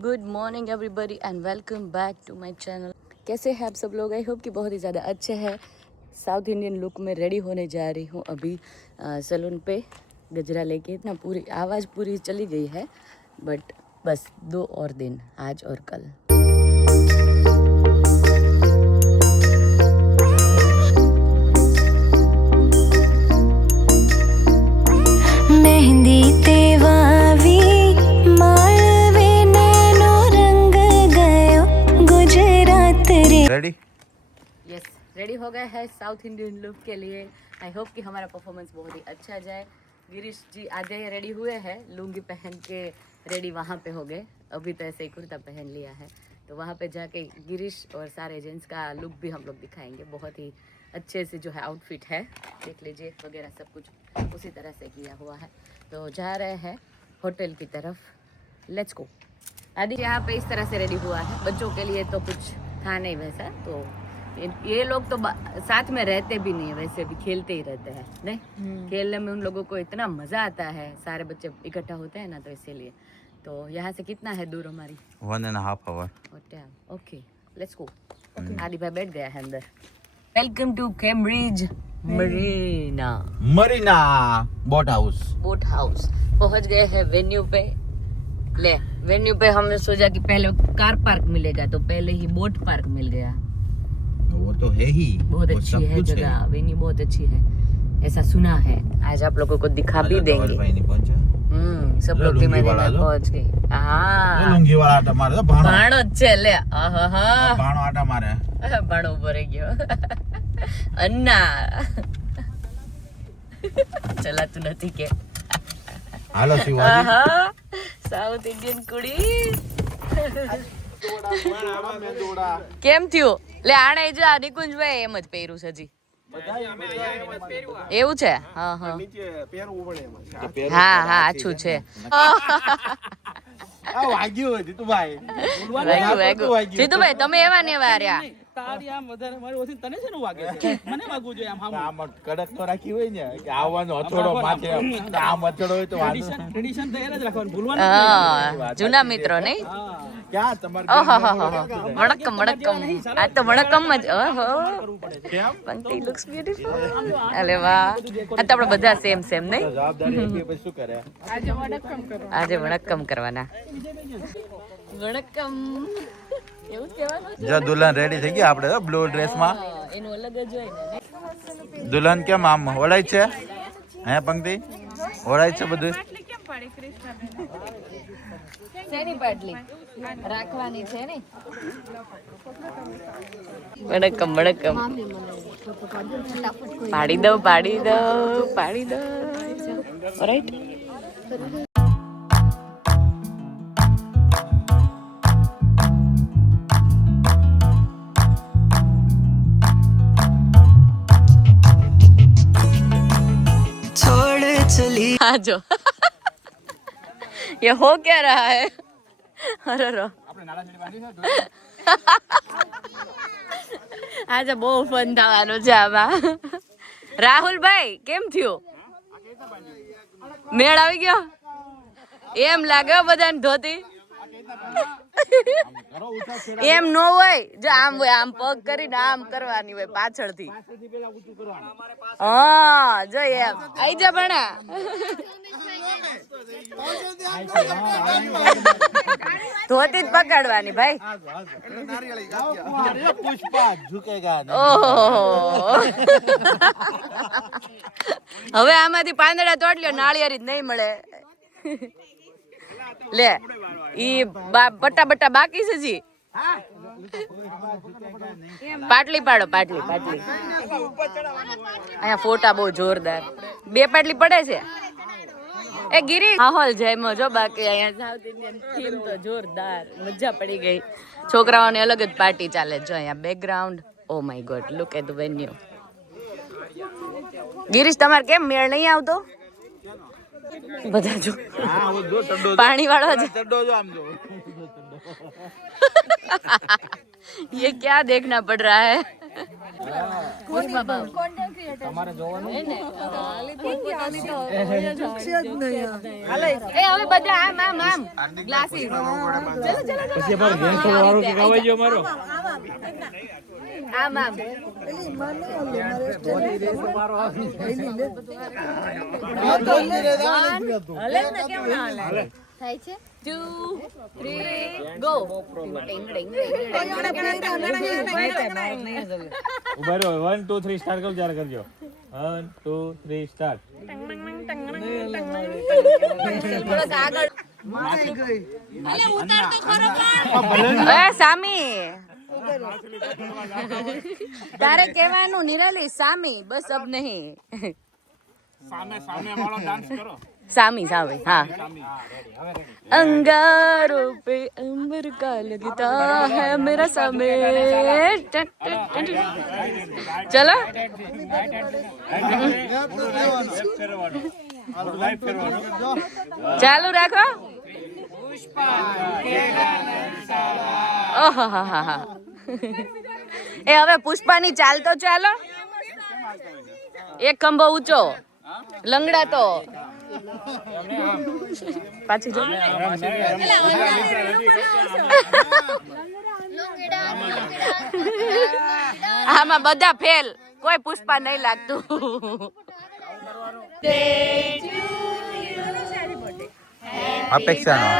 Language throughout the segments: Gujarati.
Good morning everybody and welcome back to my channel. कैसे हैं आप सब लोग? आई होप कि बहुत ही ज़्यादा अच्छे हैं। साउथ इंडियन लुक में रेडी होने जा रही हूँ अभी सैलून पे गजरा लेके। इतना पूरी आवाज़ पूरी चली गई है, बट बस 2 और दिन, आज और कल। मेहंदी तेवावी माळवे नैनो रंग गयो गुजरात रे। रेडी? यस, रेडी हो गए हैं साउथ इंडियन लुक के लिए। आई होप कि हमारा परफॉर्मेंस बहुत ही अच्छा जाए। गिरीश जी आधे रेडी हुए हैं, लुंगी पहन के रेडी वहाँ पे हो गए। अभी तो ऐसे ही कुर्ता पहन लिया है, तो वहाँ पे जाके गिरीश और सारे जेंट्स का लुक भी हम लोग दिखाएंगे। बहुत ही अच्छे से जो है आउटफिट है, देख लीजिए, वगैरह सब कुछ उसी तरह से किया हुआ है। तो जा रहे हैं होटल की तरफ। Let's go. आदि यहाँ पे इस तरह से रेडी हुआ है। बच्चों के लिए तो कुछ था नहीं वैसा, तो ये लोग तो साथ में रहते भी नहीं, वैसे भी खेलते ही रहते हैं। नहीं, खेलने में उन लोगों को इतना मजा आता है, सारे बच्चे इकट्ठा होते हैं ना, तो इसीलिए। तो यहाँ से कितना है दूर हमारी? 1.5 hour। Okay, let's go. आदि भाई बैठ गया है अंदर। Welcome to Cambridge marina boat house. Boat house पहुंच गए हैं वेन्यू पे। ले, वेन्यू पे हमने सोचा कि पहले कार पार्क मिलेगा, तो पहले ही बोट पार्क मिल गया। वो तो है ही, बहुत अच्छी है जगह, वेन्यू बहुत अच्छी है, ऐसा सुना है। आज आप लोगों को दिखा भी देंगे। सब लोग धीमे धीमे पहुंच गए। हाँ, लुंगी वाला आटा मारे तो भाणो છે લે। આહા, भाणो आटा मारे, ભાણો ઉભો રહી ગયો। अन्ना ચલાતું નથી કે? હાલો શિવાજી। સાઉથ ઇન્ડિયન કુડી કેમ થયું? લે, આણે જો આ નિકુંજભાઈ એમ જ પહેર્યું છે હજી। એવું છે? હા હા હા હા, આછું છે। જીતુભાઈ તમે એવા ને એવા રહ્યા। કડક તો રાખી હોય ને કે આવવાનો હથોડો માથે, આમ હથોડો હોય તો જૂના મિત્રો નહીં? ક્યાં તમારે વણકમ વણકમ, આ તો વણકમ જ। ઓહો, પંક્તિ લુક્સ બ્યુટીફુલ। અરે વાહ, આ તો આપણે બધા સેમ સેમ નહીં? જવાબદારી પછી શું કરે? આજે વણકમ કરવાના। વણકમ એવું જ કહેવાનું છે। જો દુલ્હન રેડી થઈ ગઈ આપણે બ્લુ ડ્રેસ માં। એનું અલગ જ હોય ને। દુલ્હન કેમ આમ ઓળાય છે? હે પંક્તિ, ઓળાય છે બધું? શેની પાટલી રાખવાની છે ને? વણકમ વણકમ, પાડી દો પાડી દો પાડી દો। ઓલરાઈટ, हाँ जो ये हो क्या रहा है? अरे रो, આજે બહુ ફન થવાનું છે આમાં। રાહુલભાઈ કેમ થયું? મેળ આવી ગયો એમ લાગે બધાને ધોતી? એમ નો હોય, જો આમ હોય, આમ પગ કરીને આમ કરવાની હોય પાછળથી। હા, જો એમ આઈ જા ભણા। ધોતી જ પકડવાની ભાઈ। ઓહો, હવે આમાંથી પાંદડા તોડ લ્યો, નાળિયેરી જ નહીં મળે। લે, ઈ બટા બટા બાકી છે જી। પાટલી પાડો, પાટલી પાટલી। અહીંયા ફોટા બહુ જોરદાર, 2 પાટલી પડે છે। એ ગિરી માહોલ જયમો જો, બાકી અહીંયા સાઉથ ઇન્ડિયન થીમ તો જોરદાર, મજા પડી ગઈ। છોકરાઓની અલગ જ પાર્ટી ચાલે જો અહીંયા background. Oh my god, look at the venue. Girish તમારે કેમ મેળ નહીં આવતો? બધા જો પાણી વાળો છે। ये क्या देखना पड़ रहा है? પુષ્પા બાબુ તમારે જોવાનું એ હવે બધા આમ ગ્લાસીસ પછી પર ગેંગ વાળો કે ગાવાઈ ગયો મારો આમ થાય છે 2 3 ગો ઉભા રહ્યો 1 2 3 સ્ટાર્ટ કરો ત્યારે કરજો 1 2 3 સ્ટાર્ટ સામી તારે કહેવાનું નિરાલી સામી બસ અબ નહીં સામે વાળો ડાન્સ કરો सामी सामी हाँ अंगारों पे अंबर का लगता है मेरा सामे चलो चालू रखो ओह ए हवे पुष्पा नी चाल तो चालो एक खंभो ऊंचो लंगड़ा तो પાછી જો આમાં બધા ફેલ કોઈ પુષ્પા નહીં લાગતું અપેક્ષાનો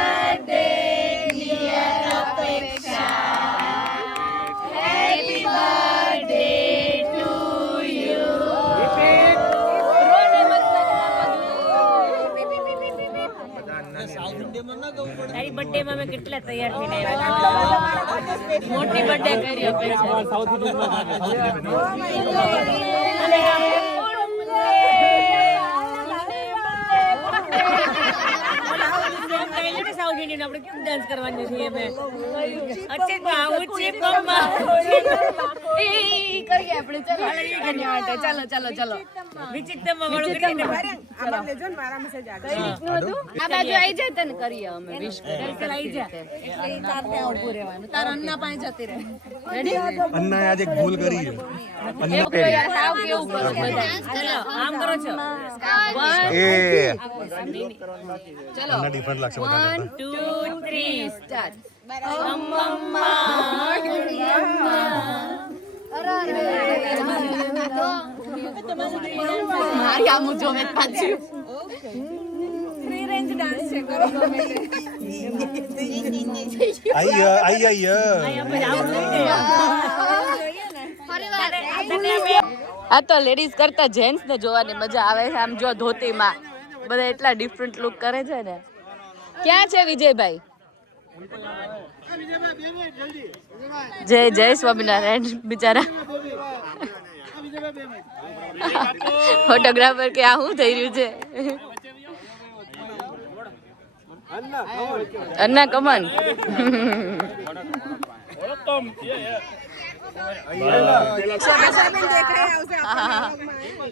તારી બર્થડે માં મેં કેટલા તૈયાર થઈને આવ્યા મોટી બર્થડે કરી અપેક્ષા સાઉથ ઇન્ડિયન આપણે કેમ ડાન્સ કરવાનું છે અમે અચ્છે આવું છે કમમાં કરીએ આપણે ચાલો ચાલો ચાલો વિચિત્રમાં વાળું કરીને આમાં લેજો ને મારા મેસેજ આ બાજુ આવી જાય તને કરીએ અમે વિશ કરી આવી જાય એટલે ઈ તારને ઊભું રહેવાનું તાર અન્ના પાસે જતી રહે રેડી અન્ના આજે એક ભૂલ કરી છે સાવ કેવું કરો બધા ચાલો આમ કરો છો એ ચલો અન્ના ડિફરન્ટ લાગશે બધા 1 2 3 સ્ટાર્ટ મારી આમું જોમે પાછી ફ્રી રેન્જ ડાન્સ છે કરો આ તો લેડીઝ કરતા જેન્ટ્સ ને જોવાની મજા આવે છે આમ જો ધોતીમાં બધા એટલા ડિફરન્ટ લુક કરે છે ને ક્યાં છે વિજયભાઈ જય જય સ્વામિનારાયણ બિચારા ફોટોગ્રાફર કે આ શું થઈ રહ્યું છે અન્ના કમન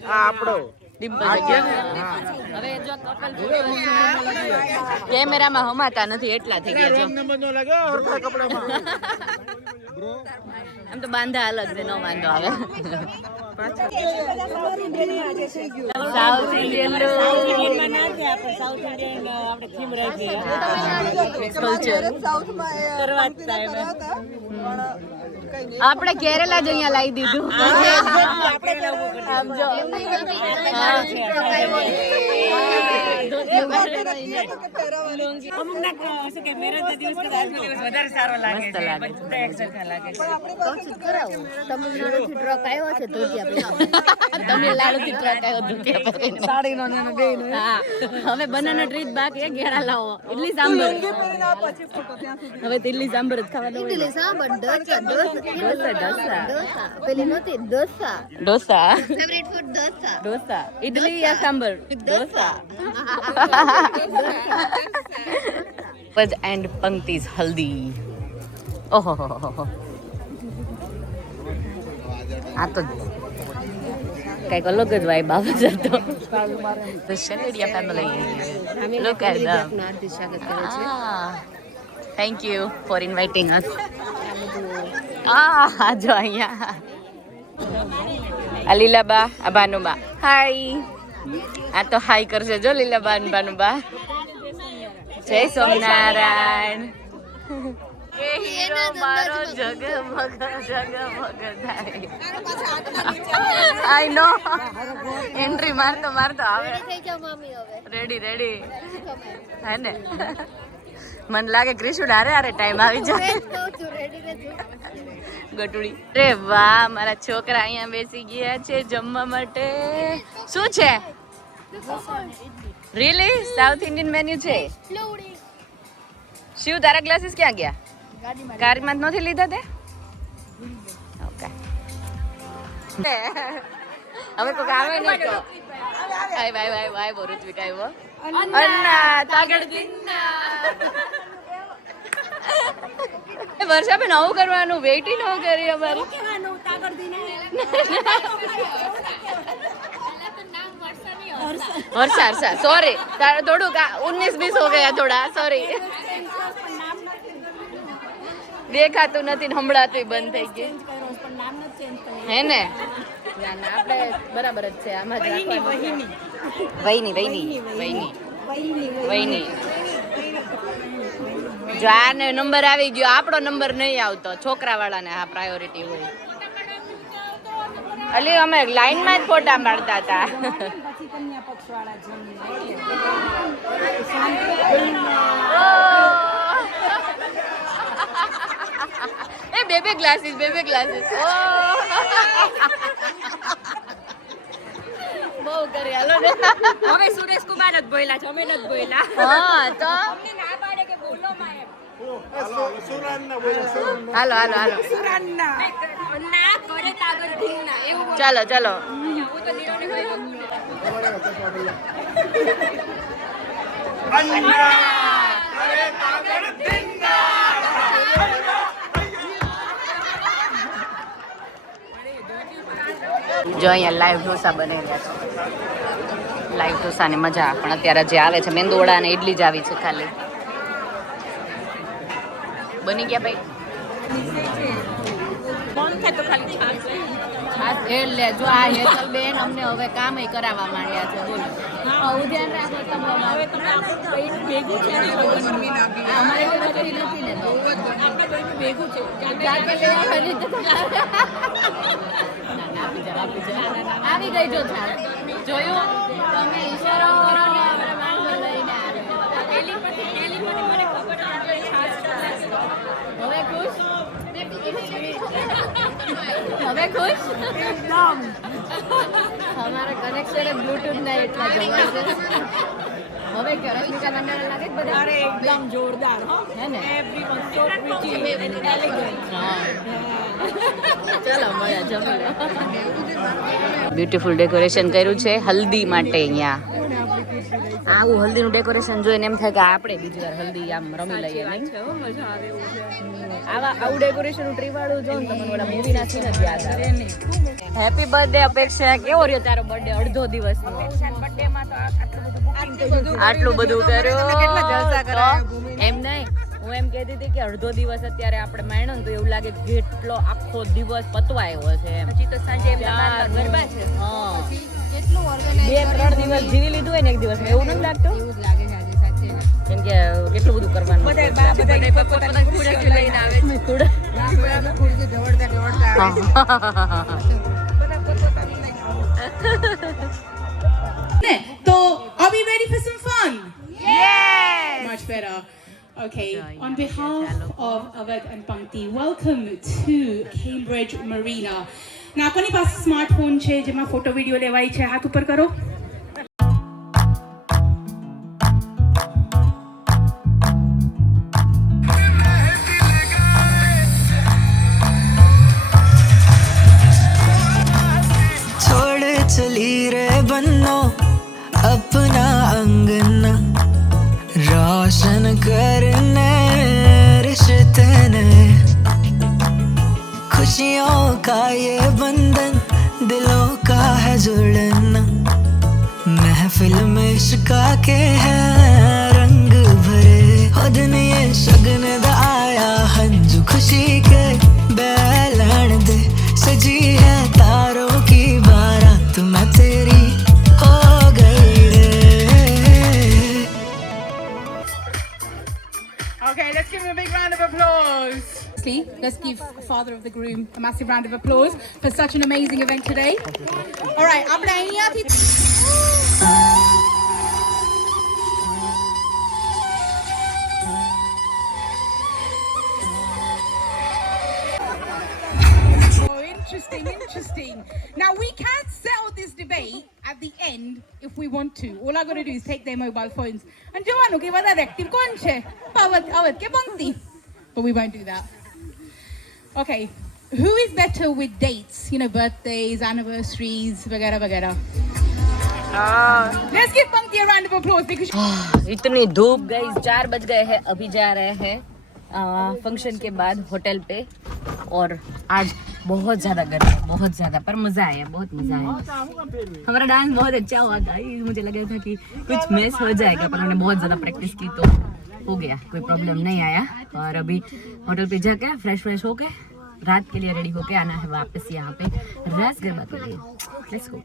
આપણો કેમેરામાં હમાતા નથી એટલા થઈ ગયા આમ તો બાંધા અલગ છે નો વાંધો આવે સાઉથ ઇન્ડિયન આપણે કેરેલા જ અહીંયા લાવી દીધું હવે બનાના ટ્રીટ બાકી ઘેરા લાવો ઇડલી સાંભર હવે તો ઇડલી સાંભર જ ખાવાનું ઇડલી સાંભર ઢોસા ફેવરિટ ફૂડ ઢોસા ઇડલી યા સાંભર ઢોસા પદ એન્ડ પંક્તિસ હલ્દી ઓહો આ તો કઈક અલગ જ વાઇબ આવે છે તો the Shenadiya family look at them thank you for inviting us જો અહીંયા આ લીલાબા, આ ભાનુબા. હાય. આ તો હાય કરશે જો લીલાબા અને ભાનુબા. જય સોમનારાયણ. એ હીરો મારો જગમગ જગમગ થાય. આઈ નો. એન્ટ્રી મારતો આવે. રેડી રેડી હે ને. મને લાગે ક્રિશુડ હારે ટાઈમ આવી જાય. ગટુડી. રે વાહ, મારા છોકરા અહીંયા બેસી ગયા છે જમવા માટે. શું છે? રીલી? સાઉથ ઇન્ડિયન મેન્યુ છે. શિવ, તારા ગ્લાસીસ ક્યાં ગયા? ગાડીમાં જ નથી લીધા તે? ઓકે. હવે કોક આવે ને તો આય ભાઈ ભાઈ બોરુત્વિક આવ્યો. અન્ના તાગડ દિન્ના. વર્ષાબેન આવું કરવાનું, વેઇટી ન કરી અમારી. वर्षा सॉरी थोड़ू 19-20 हो गया थोड़ा सॉरी દેખાતું નથી હમણાં બંધ થઈ ગઈ હે ને આપણે બરાબર જ છે આમાં જ વહીની જો આને નંબર આવી ગયો આપણો નંબર નહીં આવતો છોકરા વાળાને આ પ્રાયોરિટી હોય અલી અમે લાઈન માં જ ફોટા પાડતા હતા એ બે ગ્લાસીસ બહુ કરી હાલો ને હવે સુરેશ કુમાર જ બોલ્યા છે અમે નથી બોલ્યા હા તો અમને ના પાડે કે બોલો માં હાલો ચાલો જો અહીંયા લાઈવ ઢોસા બની રહ્યા છે લાઈવ ઢોસાની મજા પણ અત્યારે જે આવે છે મેંદુવડા ને ઇડલી જ આવી છે ખાલી બની ગયા ભાઈ એટલે જો આ હેતલ બેન અમને હવે કામ કરાવવા માંડ્યા છે બોલો ધ્યાન રાખો તમે હવે તમે ભેગું છે અમારે નથી ને તો ભેગું છે આવી ગઈ જો જોયું તમે ઈશારો કરો ને આપણે માંગો લઈને હવે ખુશ એકદમ हमारा कनेक्शन है ब्लूटूथ ना એટલા જોવા છે હવે રશ્મિકા નાના લાગે બધા અરે એકદમ જોરદાર હો હે ને everyone so pretty and elegant ચલો મળ્યા જમી બ્યુટીફુલ ડેકોરેશન કર્યું છે હલ્દી માટે અહીંયા આવું હલ્દીનું ડેકોરેશન જોઈને એમ થાય કે આપણે બીજી વાર હલ્દી આમ રમી લઈએ નહીં મજા આવે એવું છે આવું ડેકોરેશન ટ્રી વાળું જો ને તમને ઓલા મૂવી ના સીન જ યાદ આવે હેપી બર્થડે અપેક્ષા કેવો રહ્યો તારો બર્થડે અડધો દિવસ નો બર્થડે માં તો આટલું બધું કર્યું કેટલા જલસા કરાયો એમ નહીં હું એમ કહેતી હતી કે અડધો દિવસ અત્યારે આપણે માણ્યો ને તો એવું લાગે કેટલો આખો દિવસ પતવા આવ્યો છે એમ પછી તો સાંજે ગરબા છે હા કેટલું ઓર્ગેનાઇઝ 2-3 દિવસ જીવી લીધું હોય ને એક દિવસ એવું નથી લાગતું એવું જ લાગે છે આજે સાચે કેમ કે કેટલું બધું કરવાનું બધા પોતાના ખુરશી લઈને આવે છે ખુરશી ઢવળતા So, are we ready for some fun? Yes! Much better. Okay, on behalf of Aved and Pankti, welcome to Cambridge Marina. Now, કોની પાસે સ્માર્ટફોન છે જેમાં ફોટો વિડિયો લેવાય છે હાથ ઉપર કરો चली रे बन्नो अपना अंगना रोशन करने रिश्ते ने खुशियों का ये बंधन दिलों का है जुड़ना महफिल में इश्का के हैं रंग भरे हो दिन ये शगन दा आया हंजू खुशी के बैलन दे सजी है तारों की बात round of applause. Let's give father of the groom a massive round of applause for such an amazing event today. All right, આપણે અહીંયાથી Interesting. Now we can settle this debate at the end if we want to. All I got to do is take their mobile phones and જોવાનું કે વધારે એક્ટિવ કોણ છે પાવત કે પંક્તિ. But we won't do that. Okay, who is better with dates? You know, birthdays, anniversaries, वगैरह वगैरह. Let's give Pankti a round of applause because इतनी धूप गाइस 4 बज गए हैं अभी जा रहे हैं फंक्शन के बाद होटल पे और आज बहुत ज़्यादा गर्मी है बहुत ज़्यादा पर मज़ा आया बहुत मज़ा आया हमारा डांस बहुत अच्छा हुआ गाइस मुझे लगा था कि कुछ मिस हो जाएगा पर मैंने बहुत ज़्यादा प्रैक्टिस की तो हो गया कोई प्रॉब्लम नहीं आया और अभी होटल पे जाकर फ्रेश होके रात के लिए रेडी होके आना है वापस यहाँ पे रास गरबा के लिए लेट्स गो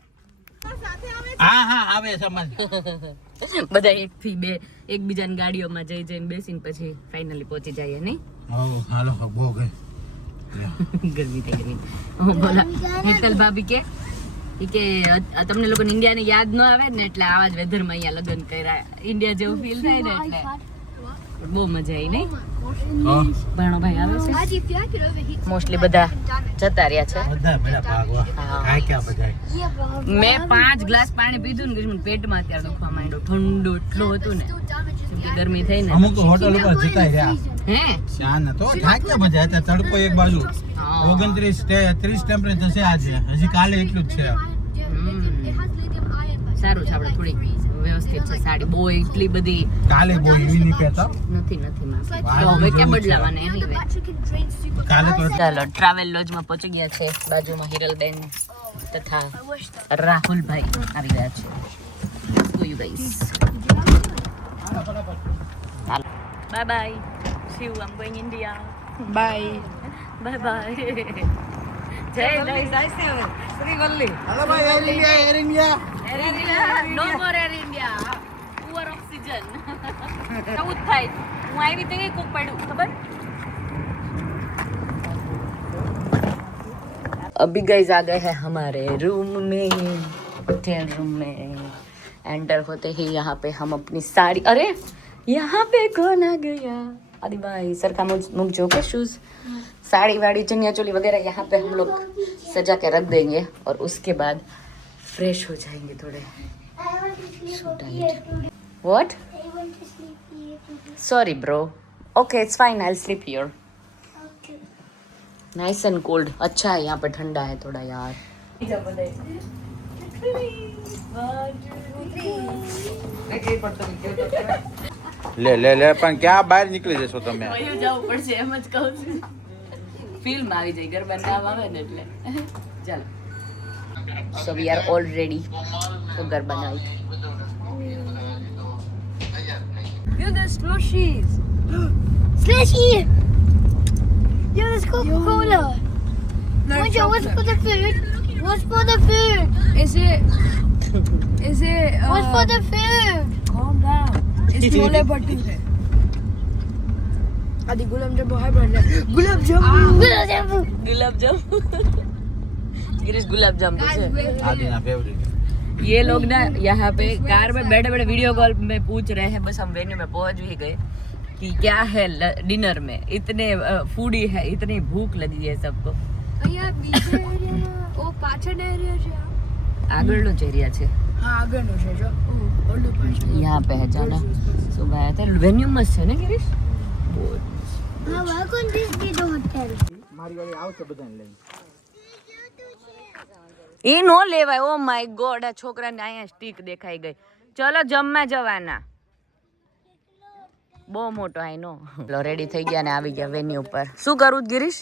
હા આવે સમજ બધા એકબીજાની ગાડીઓમાં જઈને બેસીને પછી ફાઇનલી પહોંચી જઈએ નહીં હાલો બહુ ગઈ ગરમી થઈ ગઈ બોલા હેતલ ભાભી કે તમને લોકોને ઇન્ડિયાને યાદ ન આવે ને એટલે આવા જ વેધરમાં અહીંયા લગ્ન કર્યા ઇન્ડિયા જેવું ફીલ થાય ને એટલે બહુ મજા આવી નહીં ભાણો ભાઈ આવે છે મોસ્ટલી બધા જતા રહ્યા છે મેં 5 ગ્લાસ પાણી પીધું ને મને પેટમાં અત્યારે દુખવા માંડ્યો ઠંડુ એટલું હતું ને કેમ કે ગરમી થઈ ને અમુક હોટલ ઉપર જતા રહ્યા હે શાન તો થાક્યા મજા હતા તડકો એક બાજુ 29 30 ટેમ્પરેચર છે આજે હજી કાલે એટલું જ છે સારું છે આપણે થોડી વ્યવસ્થિત છે સાડી બહુ એટલી બધી કાલે બહુ એવી નહીં કહેતા નથી માં તો હવે ક્યાં બદલાવાના એનીવે કાલે તો ચાલો ટ્રાવેલ લોજમાં પહોંચી ગયા છે બાજુમાં હિરલબેન તથા રાહુલભાઈ આવી ગયા છે So you guys bye bye see you I'm going India bye જય શ્રી ગલ્લી હેલો ભાઈ air India no more Air India poor oxygen કેવું થાય હું આવી તો કોક પડ્યું ખબર अभी गाइस आ गए हैं हमारे रूम में होटल रूम में एंटर होते ही यहाँ पे हम अपनी साड़ी अरे यहाँ पे कौन आ गया आदि भाई सर का मुख जो के शूज साड़ी वाड़ी चनिया चोली वगैरह यहाँ पे हम लोग सजा के रख देंगे और उसके बाद फ्रेश हो जाएंगे थोड़े what sorry bro okay it's fine I will sleep here nice and cold अच्छा है यहाँ पे ठंडा है थोड़ा यार લે પણ ક્યાં બહાર નીકળી જશો તમે જવું પડશે એમ જ કહું છું ફિલ્મ આવી જાય ગરબા નામ આવે ને એટલે ચાલો so we are all ready for garba night Yo, there's slushies. Slushy. Yo, there's Coca-Cola. What's for the food? What's for the food? Is it? What's for the food? Calm down. It's chole bhature. Adi gulab jamun hai brother. Gulab jamun. गुलाब जाम गिरीश गुलाब जाम पूछे આદિના ફેવરિટ ये लोग ना यहाँ पे कार में बैठे बैठे वीडियो कॉल में पूछ रहे हैं बस हम वेन्यू में पहुंच भी गए कि क्या है डिनर में इतने फूडी है इतनी भूख लगी है सबको અહીંયા બીજો એરિયા ઓ પાછળ એરિયા છે આગળનો જ એરિયા છે હા આગળનો છે જો ઓલું પાછળ यहाँ पे है जाना सुबह आया था वेन्यू मस्त है ना गिरीश હા welcome this B the hotel મારી ગાડી આવશે બધાને લઈને એ નો લેવાય ઓ માય ગોડ આ છોકરાને અહીંયા સ્ટીક દેખાઈ ગઈ ચલો જમવા જવાના બહુ મોટો આઈ નો રેડી થઈ ગયા ને આવી ગયા વેન્યુ પર શું કરું ગિરીશ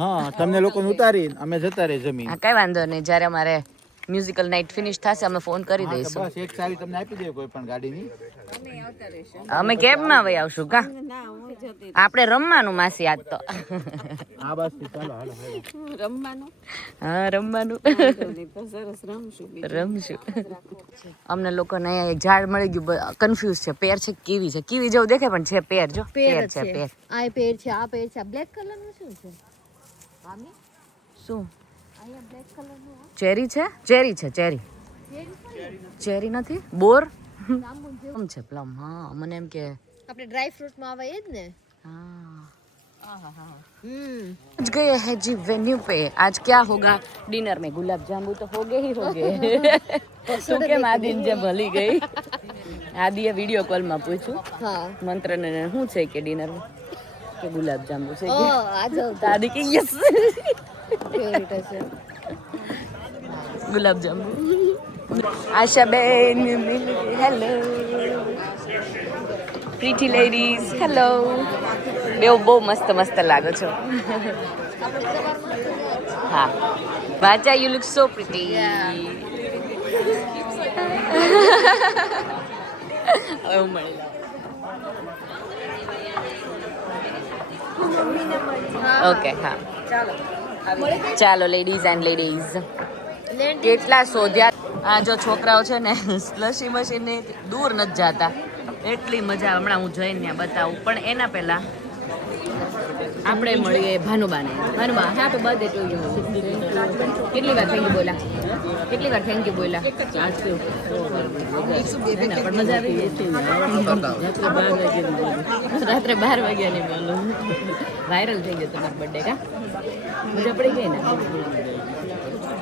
હા તમને લોકોને ઉતારી અમે જતા રહી જમીન હા કઈ વાંધો નહીં જ્યારે અમારે મ્યુઝિકલ નાઇટ ફિનિશ થશે અમે ફોન કરી હા, તો દઈશું. બસ એક ચાવી તમને આપી દે કોઈ પણ ગાડીની. અમે કેબમાં વહી આવશું કા આપણે રમવાનું માસી આજ તો હા બસ ચાલો હાલો હા રમવાનું રમશું. અમને લોકોને અહીંયા એક ઝાડ મળી ગયું કન્ફ્યુઝ છે પેર છે કીવી છે કીવી જેવું દેખે પણ છે પેર જો પેર છે પેર આ પેર છે આ પેર છે બ્લેક કલર નું શું છે શું અહીંયા બ્લેક કલર નું ચેરી છે ચેરી ચેરી નથી બોર પ્લમ છે પ્લમ હા મને એમ કે આપણે ડ્રાય ફ્રૂટ માં આવે એ જ ને पहुंच गए हैं जी वेन्यू पे आज क्या होगा डिनर में गुलाब जामुन तो होगे ही होगे તું કેમ આદિન જે ભલી ગઈ આદિએ વિડીયો કોલ માં પૂછ્યું હા મંત્ર ને શું છે કે ડિનર માં કે ગુલાબ જાંબુ છે ઓ આજો દાદી કે યસ ફેવરિટ છે ગુલાબ જાંબુ આશા બેન હેલો પ્રીટી લેડીઝ હેલો બેવ બહુ મસ્ત મસ્ત લાગો છો હા વાચા યુ લુક સો પ્રીટી હવે મળી ઓકે હા ચાલો લેડીઝ એન્ડ લેડીઝ કેટલા શોધ્યા આ જો છોકરાઓ છે ને સ્લશી મશીન ને દૂર નથી જાતા એટલી મજા હમણાં હું જઈને ત્યાં બતાવું પણ એના પહેલા આપણે મળીએ ભાનુબાને ભાનુબા હેપી બર્થડે ટુ યુ કેટલી વાર થેન્ક યુ બોલા કેટલી વાર થેન્ક યુ બોલા પણ મજા આવી ગઈ રાત્રે 12 વાગ્યાની બોલું વાયરલ થઈ ગયો તમારો બર્થડે કા મજા પડી ગઈ ને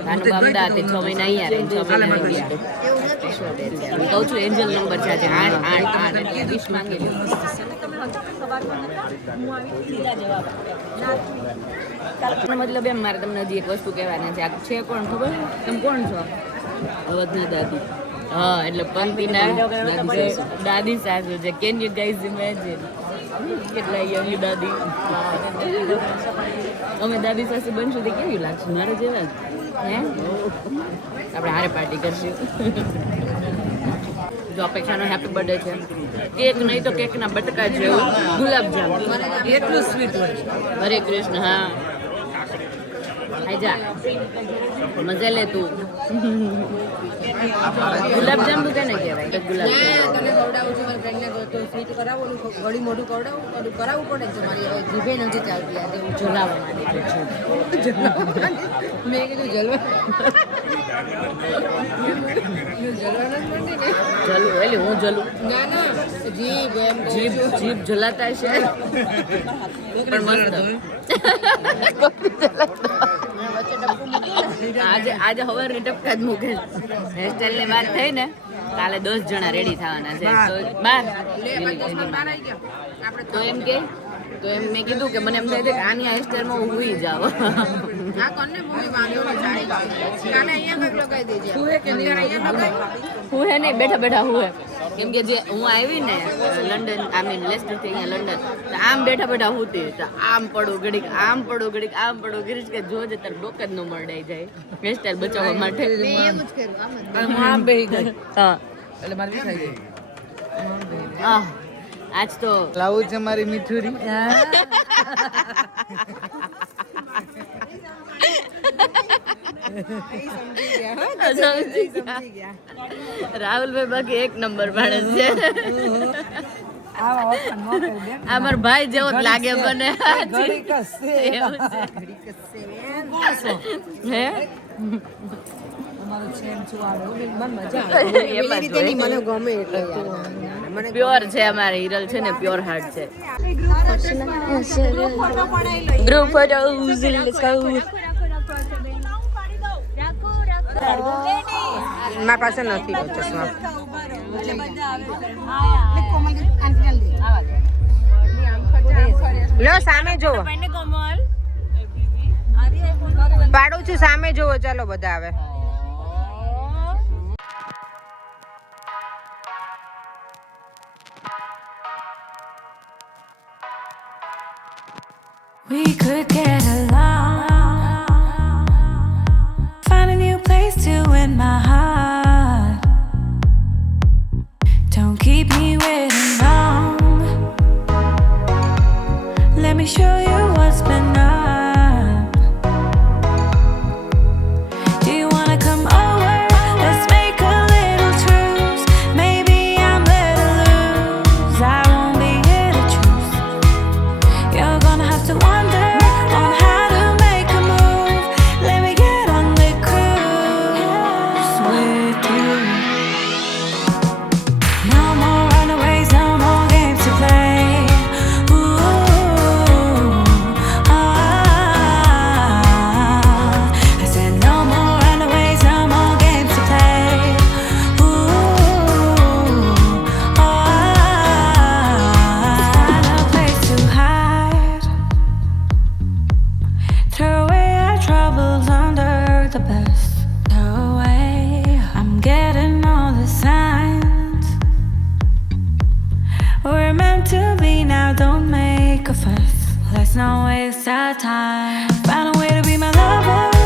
ભાનુબા અમદાવાદ 6 મહિના અહીંયા રહે 6 મહિના રહી ગયા કહું છું એન્જલ નંબર છે આજે 8 એટલે 20 માંગી લો મતલબ એમ મારે તમને હજી એક વસ્તુ કહેવાની છે આ છે કોણ ખબર તમે કોણ છો અવધની દાદી હા એટલે પંક્તિના દાદી સાસુ છે કેન યુ ગાઈઝ ઇમેજિન કેટલા યંગ દાદી અમે દાદી સાસુ બનશું તો કેવી લાગશે મારે જેવા હે આપણે હારે પાર્ટી કરશું જો અપેક્ષાનો હેપી બર્થડે છે કેક નહીં તો કેકના બટકા જેવું ગુલાબજામ એટલું સ્વીટ હોય હરે કૃષ્ણ હા આજા મજા લે તું ગુલાબજાંબુ કેને કહેવાય ગુલાબજાંબુ તને ખવડાવું છું મારી ફ્રેન્ડને તો સ્વીટ કરાવવાનું ઘડી મોઢું કરાવવું પડે છે મારી હવે જીભે નથી ચાલતી આજે હું જલાવવા માંડી છું મેં કીધું જલવા જલવાના જ માંડી ને જલું એટલે હું જલું ના ના જીભ એમ જીભ જીભ જલાતા છે પણ મસ્ત આજે આજે હવારની ટપકા જ મૂકે હેરસ્ટાઈલ ની વાત થઈ ને કાલે 10 જણા રેડી થવાના છે તો બાર તો એમ કે તો એમ મેં કીધું કે મને એમ થાય છે કે આની હેરસ્ટાઈલમાં હું હુઈ જાવ આ કોને મમ્મી વાંધો નહીં સાડી કાને અહીંયા કઈક લગાવી દેજે હું હે કે અહીંયા લગાવી હું હે નહીં બેઠા બેઠા હું હે કેમ કે જે હું આવી ને લંડન આઈ મીન લેસ્ટર થી અહીંયા લંડન તો આમ બેઠા બેઠા હુતી તો આમ પડું ઘડીક આમ પડું ઘડીક આમ પડું ઘડીક કે જોજે તાર ડોક જ ન મળડાઈ જાય હેરસ્ટાઈલ બચાવવા માટે મેં એમ જ કર્યું આમ જ હું આમ બેહી ગઈ હા એટલે મારે બી થઈ ગઈ આહ આજ તો લાવું છે મારી મીઠુરી રાહુલભાઈ બાકી એક નંબર માણસ છે અમાર ભાઈ જેવો જ લાગે મને એવું છે. હે પ્યોર છે અમારે હિરલ છે ને પ્યોર હાર્ટ છે ગ્રુપ ફોટોઝ લેટ્સ ગો મારા પાસે નથી ચશ્મા લો સામે જોવો પાડું છું સામે જોવો ચાલો બધા આવે We could get along, find a new place to in my heart. Don't keep me waiting long. Let me show you what's been up. Do you wanna come over? Let's make a little truce. Maybe I'm let loose. I won't be here to choose. You're gonna have to wonder on how to make a move. Let me get on the cruise with you. No more runaways, no more games to play. Ooh, I said no more runaways, no more games to play. Ooh, find a place to hide. Throw away our troubles under the bus. Throw away, I'm getting all the signs. We're meant to be now, don't make a fuss. Let's not waste our time. Find a way to be my lover.